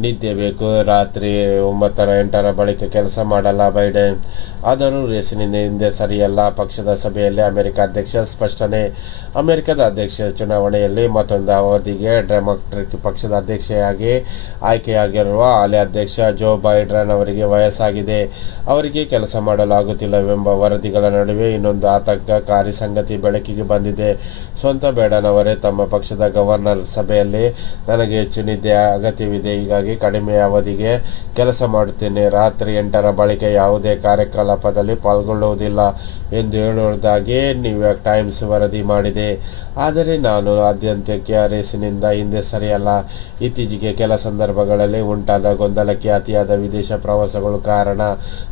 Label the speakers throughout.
Speaker 1: ನಿದ್ದೆ ಬೇಕು, ರಾತ್ರಿ ಒಂಬತ್ತರ, ಎಂಟರ ಬಳಿಕ ಕೆಲಸ ಮಾಡಲ್ಲ ಬೈಡೆನ್. ಆದರೂ ರೇಸಿನಿಂದ ಹಿಂದೆ ಸರಿಯಲ್ಲ ಪಕ್ಷದ ಸಭೆಯಲ್ಲಿ ಅಮೆರಿಕ ಅಧ್ಯಕ್ಷ, ಸ್ಪಷ್ಟನೆ. ಅಮೆರಿಕದ ಅಧ್ಯಕ್ಷ ಚುನಾವಣೆಯಲ್ಲಿ ಮತ್ತೊಂದು ಅವಧಿಗೆ ಡೆಮಾಕ್ರೆಟಿಕ್ ಪಕ್ಷದ ಅಧ್ಯಕ್ಷೆಯಾಗಿ ಆಯ್ಕೆಯಾಗಿರುವ ಹಾಲಿ ಅಧ್ಯಕ್ಷ ಜೋ ಬೈಡನ್ ಅವರಿಗೆ ವಯಸ್ಸಾಗಿದೆ. ಅವರಿಗೆ ಕೆಲಸ ಮಾಡಲಾಗುತ್ತಿಲ್ಲವೆಂಬ ವರದಿಗಳ ನಡುವೆ ಇನ್ನೊಂದು ಆತಂಕಕಾರಿ ಸಂಗತಿ ಬೆಳಕಿಗೆ ಬಂದಿದೆ. ಸ್ವಂತ ಬೇಡನವರೇ ತಮ್ಮ ಪಕ್ಷದ ಗವರ್ನರ್ ಸಭೆಯಲ್ಲಿ ನನಗೆ ಹೆಚ್ಚು ನಿದ್ದೆ ಅಗತ್ಯವಿದೆ. ಹೀಗಾಗಿ ಕಡಿಮೆ ಅವಧಿಗೆ ಕೆಲಸ ಮಾಡುತ್ತೇನೆ. ರಾತ್ರಿ ಎಂಟರ ಬಳಿಕ ಯಾವುದೇ ಕಾರ್ಯಕಲಾಪದಲ್ಲಿ ಪಾಲ್ಗೊಳ್ಳುವುದಿಲ್ಲ ಎಂದು ಹೇಳುವುದಾಗಿ ನ್ಯೂಯಾರ್ಕ್ ಟೈಮ್ಸ್ ವರದಿ ಮಾಡಿದೆ. ಆದರೆ ನಾನು ಆದ್ಯಂತಕ್ಕೆ ರೇಸಿನಿಂದ ಹಿಂದೆ ಸರಿಯಲ್ಲ. ಇತ್ತೀಚೆಗೆ ಕೆಲ ಸಂದರ್ಭಗಳಲ್ಲಿ ಉಂಟಾದ ಗೊಂದಲಕ್ಕೆ ಅತಿಯಾದ ವಿದೇಶ ಪ್ರವಾಸಗಳು ಕಾರಣ.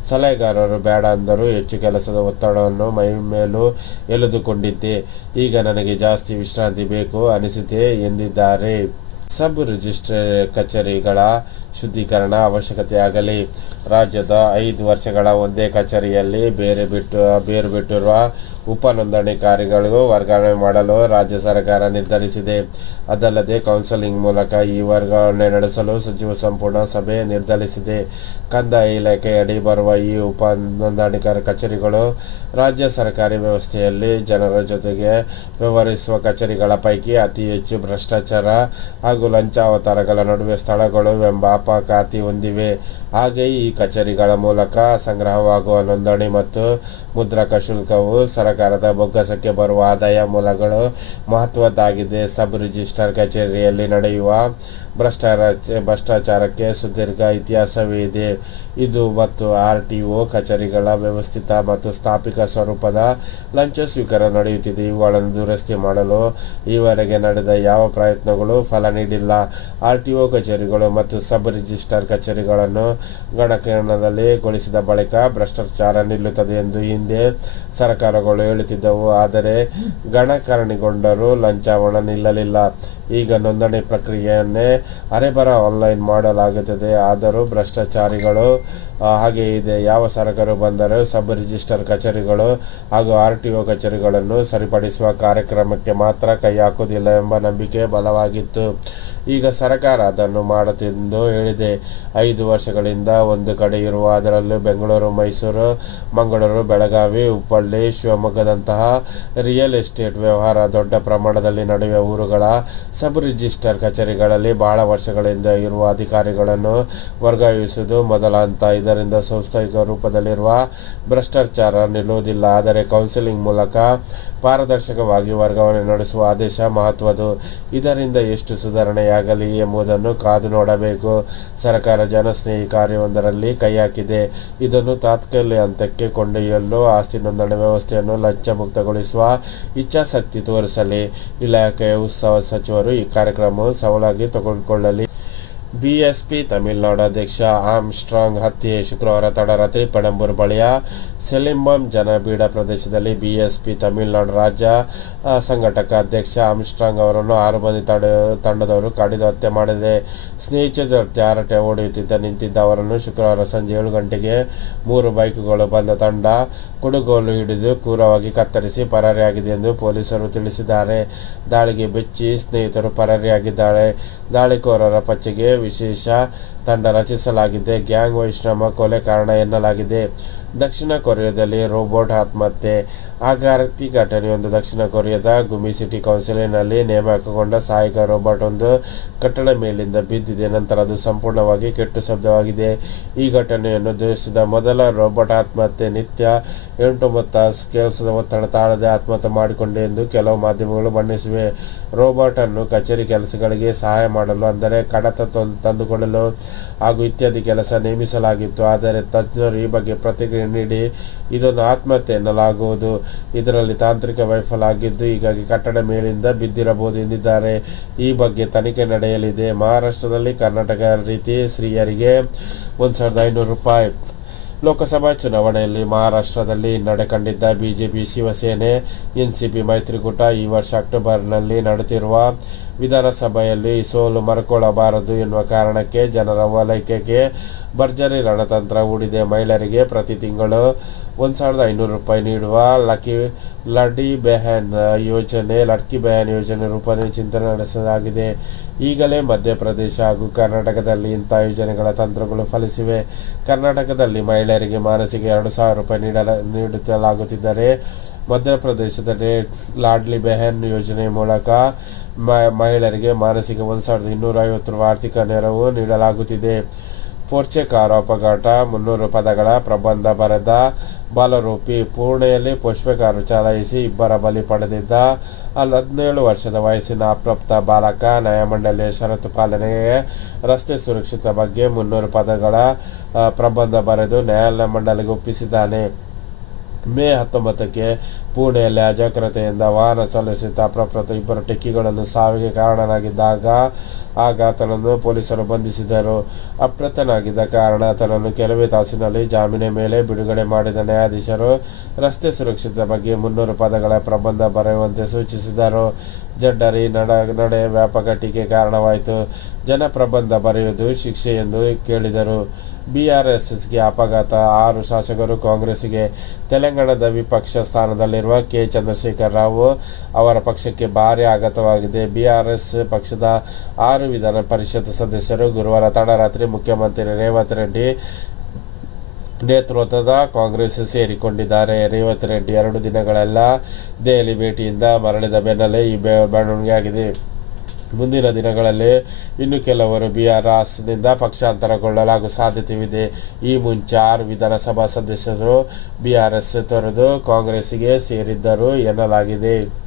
Speaker 1: ಸಲಹೆಗಾರರು ಬೇಡ ಅಂದರೂ ಹೆಚ್ಚು ಕೆಲಸದ ಒತ್ತಡವನ್ನು ಮೈ ಮೇಲೂ ಎಳೆದುಕೊಂಡಿದ್ದೆ. ಈಗ ನನಗೆ ಜಾಸ್ತಿ ವಿಶ್ರಾಂತಿ ಬೇಕು ಅನಿಸಿದೆ ಎಂದಿದ್ದಾರೆ. ಸಬ್ ರಿಜಿಸ್ಟ್ರಾರ್ ಕಚೇರಿಗಳ ಶುದ್ಧೀಕರಣ ಅವಶ್ಯಕತೆ ಆಗಲಿ. ರಾಜ್ಯದ ಐದು ವರ್ಷಗಳ ಒಂದೇ ಕಚೇರಿಯಲ್ಲಿ ಬೇರೆ ಬಿಟ್ಟು, ಬೇರು ಬಿಟ್ಟಿರುವ ಉಪ ನೋಂದಣಿಕಾರಿಗಳಿಗೂ ವರ್ಗಾವಣೆ ಮಾಡಲು ರಾಜ್ಯ ಸರ್ಕಾರ ನಿರ್ಧರಿಸಿದೆ. ಅದಲ್ಲದೆ ಕೌನ್ಸೆಲಿಂಗ್ ಮೂಲಕ ಈ ವರ್ಗಾವಣೆ ನಡೆಸಲು ಸಚಿವ ಸಂಪುಟ ಸಭೆ ನಿರ್ಧರಿಸಿದೆ. ಕಂದಾಯ ಇಲಾಖೆಯಡಿ ಬರುವ ಈ ಉಪ ನೋಂದಣಿಕಾರ ಕಚೇರಿಗಳು ರಾಜ್ಯ ಸರ್ಕಾರಿ ವ್ಯವಸ್ಥೆಯಲ್ಲಿ ಜನರ ಜೊತೆಗೆ ವ್ಯವಹರಿಸುವ ಕಚೇರಿಗಳ ಪೈಕಿ ಅತಿ ಹೆಚ್ಚು ಭ್ರಷ್ಟಾಚಾರ ಹಾಗೂ ಲಂಚಾವತಾರಗಳ ನಡುವೆ ಸ್ಥಳಗಳು ಎಂಬ ಅಪಘಾತಿ ಹೊಂದಿವೆ. ಹಾಗೆ ಈ ಕಚೇರಿಗಳ ಮೂಲಕ ಸಂಗ್ರಹವಾಗುವ ನೋಂದಣಿ ಮತ್ತು ಮುದ್ರಕ ಶುಲ್ಕವು ಸರ್ಕಾರದ ಬೊಕ್ಕಸಕ್ಕೆ ಬರುವ ಆದಾಯ ಮೂಲಗಳು ಮಹತ್ವದ್ದಾಗಿದೆ. ಸಬ್ ರಿಜಿಸ್ಟ್ರಾರ್ ಕಚೇರಿಯಲ್ಲಿ ನಡೆಯುವ ಭ್ರಷ್ಟಾಚಾರ ಭ್ರಷ್ಟಾಚಾರಕ್ಕೆ ಸುದೀರ್ಘ ಇತಿಹಾಸವೇ ಇದೆ ಇದು ಮತ್ತು ಆರ್ ಟಿ ಒ ಕಚೇರಿಗಳ ವ್ಯವಸ್ಥಿತ ಮತ್ತು ಸ್ಥಾಪಿತ ಸ್ವರೂಪದ ಲಂಚ ಸ್ವೀಕಾರ ನಡೆಯುತ್ತಿದೆ. ಇವುಗಳನ್ನು ದುರಸ್ತಿ ಮಾಡಲು ಈವರೆಗೆ ನಡೆದ ಯಾವ ಪ್ರಯತ್ನಗಳು ಫಲ ನೀಡಿಲ್ಲ. ಆರ್ ಟಿ ಒ ಕಚೇರಿಗಳು ಮತ್ತು ಸಬ್ ರಿಜಿಸ್ಟ್ರಾರ್ ಕಚೇರಿಗಳನ್ನು ಗಣಕೀಕರಣದಲ್ಲಿ ಗೊಳಿಸಿದ ಬಳಿಕ ಭ್ರಷ್ಟಾಚಾರ ನಿಲ್ಲುತ್ತದೆ ಎಂದು ಹಿಂದೆ ಸರ್ಕಾರಗಳು ಹೇಳುತ್ತಿದ್ದವು. ಆದರೆ ಗಣಕರಣೆಗೊಂಡರೂ ಲಂಚಾವಣ ನಿಲ್ಲಲಿಲ್ಲ. ಈಗ ನೋಂದಣಿ ಪ್ರಕ್ರಿಯೆಯನ್ನೇ ಅರೆಬರ ಆನ್ಲೈನ್ ಮಾಡಲಾಗುತ್ತದೆ. ಆದರೂ ಭ್ರಷ್ಟಾಚಾರಿಗಳು ಹಾಗೆ ಇದೆ, ಯಾವ ಸರಕರು ಬಂದರೂ ಸಬ್ ರಿಜಿಸ್ಟರ್ ಕಚೇರಿಗಳು ಹಾಗೂ ಆರ್ ಟಿ ಒ ಕಚೇರಿಗಳನ್ನು ಸರಿಪಡಿಸುವ ಕಾರ್ಯಕ್ರಮಕ್ಕೆ ಮಾತ್ರ ಕೈ ಹಾಕುವುದಿಲ್ಲ ಎಂಬ ನಂಬಿಕೆ ಬಲವಾಗಿತ್ತು. ಈಗ ಸರ್ಕಾರ ಅದನ್ನು ಮಾಡುತ್ತೆಂದು ಹೇಳಿದೆ. ಐದು ವರ್ಷಗಳಿಂದ ಒಂದು ಕಡೆ ಇರುವ ಅದರಲ್ಲೂ ಬೆಂಗಳೂರು, ಮೈಸೂರು, ಮಂಗಳೂರು, ಬೆಳಗಾವಿ, ಹುಬ್ಬಳ್ಳಿ, ಶಿವಮೊಗ್ಗದಂತಹ ರಿಯಲ್ ಎಸ್ಟೇಟ್ ವ್ಯವಹಾರ ದೊಡ್ಡ ಪ್ರಮಾಣದಲ್ಲಿ ನಡೆಯುವ ಊರುಗಳ ಸಬ್ ರಿಜಿಸ್ಟರ್ ಕಚೇರಿಗಳಲ್ಲಿ ಬಹಳ ವರ್ಷಗಳಿಂದ ಇರುವ ಅಧಿಕಾರಿಗಳನ್ನು ವರ್ಗಾಯಿಸುವುದು ಮೊದಲ ಹಂತ. ಇದರಿಂದ ಸಂಸ್ಥೆಗಳ ರೂಪದಲ್ಲಿರುವ ಭ್ರಷ್ಟಾಚಾರ ನಿಲ್ಲುವುದಿಲ್ಲ. ಆದರೆ ಕೌನ್ಸಿಲಿಂಗ್ ಮೂಲಕ ಪಾರದರ್ಶಕವಾಗಿ ವರ್ಗಾವಣೆ ನಡೆಸುವ ಆದೇಶ ಮಹತ್ವದ್ದು. ಇದರಿಂದ ಎಷ್ಟು ಸುಧಾರಣೆಯಾಗಲಿ ಎಂಬುದನ್ನು ಕಾದು ನೋಡಬೇಕು. ಸರ್ಕಾರ ಜನಸ್ನೇಹಿ ಕಾರ್ಯವೊಂದರಲ್ಲಿ ಕೈ ಹಾಕಿದೆ. ಇದನ್ನು ತಾತ್ಕಾಲಿಕ ಹಂತಕ್ಕೆ ಕೊಂಡೊಯ್ಯಲು ಆಸ್ತಿ ನೋಂದಣಿ ವ್ಯವಸ್ಥೆಯನ್ನು ಲಂಚ ಮುಕ್ತಗೊಳಿಸುವ ಇಚ್ಛಾಶಕ್ತಿ ತೋರಿಸಲಿ. ಇಲಾಖೆಯ ಉತ್ಸವ ಸಚಿವರು ಈ ಕಾರ್ಯಕ್ರಮವನ್ನು ಸವಾಲಾಗಿ ತೆಗೆದುಕೊಳ್ಳಲಿ ಬಿಎಸ್ಪಿ ತಮಿಳುನಾಡು ಅಧ್ಯಕ್ಷ ಆಮ್ ಸ್ಟ್ರಾಂಗ್ ಹತ್ಯೆ ಶುಕ್ರವಾರ ತಡರಾತ್ರಿ ಪಣಂಬೂರು ಬಳಿಯ ಸೆಲಿಂಬಂ ಜನಬೀಡ ಪ್ರದೇಶದಲ್ಲಿ ಬಿಎಸ್ಪಿ ತಮಿಳುನಾಡು ರಾಜ್ಯ ಸಂಘಟಕ ಅಧ್ಯಕ್ಷ ಆಮ್ಸ್ಟ್ರಾಂಗ್ ಅವರನ್ನು ಆರು ಮಂದಿ ತಡೆ, ತಂಡದವರು ಕಡಿದು ಹತ್ಯೆ ಮಾಡಿದೆ. ಸ್ನೇಹಿತ ಜೊತೆ ಹರಟೆ ಹೊಡೆಯುತ್ತಿದ್ದ ನಿಂತಿದ್ದ ಅವರನ್ನು ಶುಕ್ರವಾರ ಸಂಜೆ ಏಳು ಗಂಟೆಗೆ ಮೂರು ಬೈಕುಗಳು ಬಂದ ತಂಡ ಕುಡುಗೋಲು ಹಿಡಿದು ಕ್ರೂರವಾಗಿ ಕತ್ತರಿಸಿ ಪರಾರಿಯಾಗಿದೆ ಎಂದು ಪೊಲೀಸರು ತಿಳಿಸಿದ್ದಾರೆ. ದಾಳಿಗೆ ಬೆಚ್ಚಿ ಸ್ನೇಹಿತರು ಪರಾರಿಯಾಗಿದ್ದಾಳೆ ದಾಳಿಕೋರರ ಪಚ್ಚೆಗೆ ವಿಶೇಷ ತಂಡ ರಚಿಸಲಾಗಿದೆ. ಗ್ಯಾಂಗ್ ವೈಷ್ಣವ ಕೊಲೆ ಕಾರಣ ಎನ್ನಲಾಗಿದೆ. ದಕ್ಷಿಣ ಕೊರಿಯಾದಲ್ಲಿ ರೋಬೋಟ್ ಆತ್ಮಹತ್ಯೆ ಆಘಾತಿ ಘಟನೆಯೊಂದು ದಕ್ಷಿಣ ಕೊರಿಯಾದ ಗುಮಿ ಸಿಟಿ ಕೌನ್ಸಿಲಿನಲ್ಲಿ ನೇಮಕಗೊಂಡ ಸಹಾಯಕ ರೋಬೋಟ್ ಒಂದು ಕಟ್ಟಡ ಮೇಲಿಂದ ಬಿದ್ದಿದೆ. ನಂತರ ಅದು ಸಂಪೂರ್ಣವಾಗಿ ಕೆಟ್ಟು ಶಬ್ದವಾಗಿದೆ. ಈ ಘಟನೆಯನ್ನು ದೇಶದ ಮೊದಲ ರೋಬೋಟ್ ಆತ್ಮಹತ್ಯೆ ನಿತ್ಯ ಎಂಟು ತಾಸು ಕೆಲಸದ ಒತ್ತಡ ತಾಳದೆ ಆತ್ಮಹತ್ಯೆ ಮಾಡಿಕೊಂಡೆ ಎಂದು ಕೆಲವು ಮಾಧ್ಯಮಗಳು ಬಣ್ಣಿಸಿವೆ. ರೋಬೋಟ್ ಅನ್ನು ಕಚೇರಿ ಕೆಲಸಗಳಿಗೆ ಸಹಾಯ ಮಾಡಲು ಅಂದರೆ ಕಡತ ತಂದು ತಂದುಕೊಳ್ಳಲು ಹಾಗೂ ಇತ್ಯಾದಿ ಕೆಲಸ ನೇಮಿಸಲಾಗಿತ್ತು. ಆದರೆ ತಜ್ಞರು ಈ ಬಗ್ಗೆ ಪ್ರತಿಕ್ರಿಯೆ ನೀಡಿ, ಇದನ್ನು ಆತ್ಮಹತ್ಯೆ ಎನ್ನಲಾಗುವುದು ಇದರಲ್ಲಿ ತಾಂತ್ರಿಕ ವೈಫಲ ಆಗಿದ್ದು ಹೀಗಾಗಿ ಕಟ್ಟಡ ಮೇಲಿಂದ ಬಿದ್ದಿರಬಹುದು ಎಂದಿದ್ದಾರೆ. ಈ ಬಗ್ಗೆ ತನಿಖೆ ನಡೆಯಲಿದೆ. ಮಹಾರಾಷ್ಟ್ರದಲ್ಲಿ ಕರ್ನಾಟಕ ರೀತಿ ಸ್ತ್ರೀಯರಿಗೆ ಒಂದು ಸಾವಿರದ ಐನೂರು ರೂಪಾಯಿ. ಲೋಕಸಭಾ ಚುನಾವಣೆಯಲ್ಲಿ ಮಹಾರಾಷ್ಟ್ರದಲ್ಲಿ ಹಿನ್ನಡೆ ಕಂಡಿದ್ದ ಬಿಜೆಪಿ, ಶಿವಸೇನೆ, ಎನ್ಸಿಪಿ, ಮೈತ್ರಿಕೂಟ ಈ ವರ್ಷ ಅಕ್ಟೋಬರ್ನಲ್ಲಿ ನಡೆಯುತ್ತಿರುವ ವಿಧಾನಸಭೆಯಲ್ಲಿ ಸೋಲು ಮರುಕೊಳ್ಳಬಾರದು ಎನ್ನುವ ಕಾರಣಕ್ಕೆ ಜನರ ಓಲೈಕೆಗೆ ಭರ್ಜರಿ ರಣತಂತ್ರ ಹೂಡಿದೆ. ಮಹಿಳೆಯರಿಗೆ ಪ್ರತಿ ತಿಂಗಳು ಒಂದು ಸಾವಿರದ ಐನೂರು ರೂಪಾಯಿ ನೀಡುವ ಲಕ್ಕಿ ಲಡಿ ಬೆಹನ್ ಯೋಜನೆ, ಲಡ್ಕಿ ಬೆಹನ್ ಯೋಜನೆ ರೂಪದಲ್ಲಿ ಚಿಂತನೆ ನಡೆಸಲಾಗಿದೆ. ಈಗಲೇ ಮಧ್ಯಪ್ರದೇಶ ಹಾಗೂ ಕರ್ನಾಟಕದಲ್ಲಿ ಇಂಥ ಯೋಜನೆಗಳ ತಂತ್ರಗಳು ಫಲಿಸಿವೆ. ಕರ್ನಾಟಕದಲ್ಲಿ ಮಹಿಳೆಯರಿಗೆ ಮಾನಸಿಕ ಎರಡು ಸಾವಿರ ರೂಪಾಯಿ ನೀಡಲ, ನೀಡುತ್ತಲಾಗುತ್ತಿದ್ದರೆ ಮಧ್ಯಪ್ರದೇಶದಲ್ಲಿ ಲಾಡ್ಲಿ ಬೆಹನ್ ಯೋಜನೆ ಮೂಲಕ ಮಹಿಳೆಯರಿಗೆ ಮಾನಸಿಕ ಒಂದು ಸಾವಿರದ ಇನ್ನೂರ ಐವತ್ತು ರೂಪಾಯಿ ಆರ್ಥಿಕ ನೆರವು ನೀಡಲಾಗುತ್ತಿದೆ. ಪೋರ್ಚೆ ಆರೋಪಘಾಟ ಮುನ್ನೂರು ಪದಗಳ ಪ್ರಬಂಧ ಬರೆದ ಬಾಲರೂಪಿ ಪೂರ್ಣೆಯಲ್ಲಿ ಪುಷ್ಪಕಾರು ಚಲಾಯಿಸಿ ಇಬ್ಬರ ಬಲಿ ಪಡೆದಿದ್ದ ಅಲ್ಲಿ ಹದಿನೇಳು ವರ್ಷದ ವಯಸ್ಸಿನ ಅಪ್ರಾಪ್ತ ಬಾಲಕ ನ್ಯಾಯಮಂಡಳಿಯ ಷರತ್ತು ಪಾಲನೆಗೆ ರಸ್ತೆ ಸುರಕ್ಷತೆ ಬಗ್ಗೆ ಮುನ್ನೂರು ಪದಗಳ ಪ್ರಬಂಧ ಬರೆದು ನ್ಯಾಯಾಲಯ ಮಂಡಳಿಗೆ ಒಪ್ಪಿಸಿದ್ದಾನೆ. ಮೇ ಹತ್ತೊಂಬತ್ತಕ್ಕೆ ಪುಣೆಯಲ್ಲಿ ಅಜಾಗ್ರತೆಯಿಂದ ವಾಹನ ಚಲಿಸಿದ್ದ ಅಪ್ರಪ್ರತ ಇಬ್ಬರು ಟೆಕ್ಕಿಗಳನ್ನು ಸಾವಿಗೆ ಕಾರಣನಾಗಿದ್ದಾಗ ಆಗ ಆತನನ್ನು ಪೊಲೀಸರು ಬಂಧಿಸಿದರು. ಅಪ್ರತನಾಗಿದ್ದ ಕಾರಣ ಆತನನ್ನು ಕೆಲವೇ ತಾಸಿನಲ್ಲಿ ಜಾಮೀನಿನ ಮೇಲೆ ಬಿಡುಗಡೆ ಮಾಡಿದ ನ್ಯಾಯಾಧೀಶರು ರಸ್ತೆ ಸುರಕ್ಷತೆ ಬಗ್ಗೆ ಮುನ್ನೂರು ಪದಗಳ ಪ್ರಬಂಧ ಬರೆಯುವಂತೆ ಸೂಚಿಸಿದರು. ಜಡ್ಡರಿ ನಡ, ನಡೆ ವ್ಯಾಪಕ ಟೀಕೆ ಕಾರಣವಾಯಿತು. ಜನ ಪ್ರಬಂಧ ಬರೆಯುವುದು ಶಿಕ್ಷೆ ಎಂದು ಕೇಳಿದರು. ಬಿಆರ್ಎಸ್ಎಸ್ಗೆ ಅಪಘಾತ. ಆರು ಶಾಸಕರು ಕಾಂಗ್ರೆಸ್ಸಿಗೆ ತೆಲಂಗಾಣದ ವಿಪಕ್ಷ ಸ್ಥಾನದಲ್ಲಿರುವ ಕೆ ಚಂದ್ರಶೇಖರ್ ರಾವ್ ಅವರ ಪಕ್ಷಕ್ಕೆ ಭಾರಿ ಆಘಾತವಾಗಿದೆ. ಬಿಆರ್ಎಸ್ ಪಕ್ಷದ ಆರು ವಿಧಾನ ಪರಿಷತ್ ಸದಸ್ಯರು ಗುರುವಾರ ತಡರಾತ್ರಿ ಮುಖ್ಯಮಂತ್ರಿ ರೇವಂತ್ ರೆಡ್ಡಿ ನೇತೃತ್ವದ ಕಾಂಗ್ರೆಸ್ ಸೇರಿಕೊಂಡಿದ್ದಾರೆ. ರೇವಂತ್ ರೆಡ್ಡಿ ಎರಡು ದಿನಗಳೆಲ್ಲ ದೆಹಲಿ ಭೇಟಿಯಿಂದ ಮರಳಿದ ಬೆನ್ನಲ್ಲೇ ಈ ಬೆ- ಬೆಳವಣಿಗೆ ಆಗಿದೆ ಮುಂದಿನ ದಿನಗಳಲ್ಲಿ ಇನ್ನು ಕೆಲವರು ಬಿಆರ್ಎಸ್ನಿಂದ ಪಕ್ಷಾಂತರಗೊಳ್ಳಲಾಗುವ ಸಾಧ್ಯತೆವಿದೆ ಈ ಮುಂಚೆ ಆರು ವಿಧಾನಸಭಾ ಸದಸ್ಯರು ಬಿಆರ್ಎಸ್ ತೊರೆದು ಕಾಂಗ್ರೆಸ್ಗೆ ಸೇರಿದ್ದರು ಎನ್ನಲಾಗಿದೆ.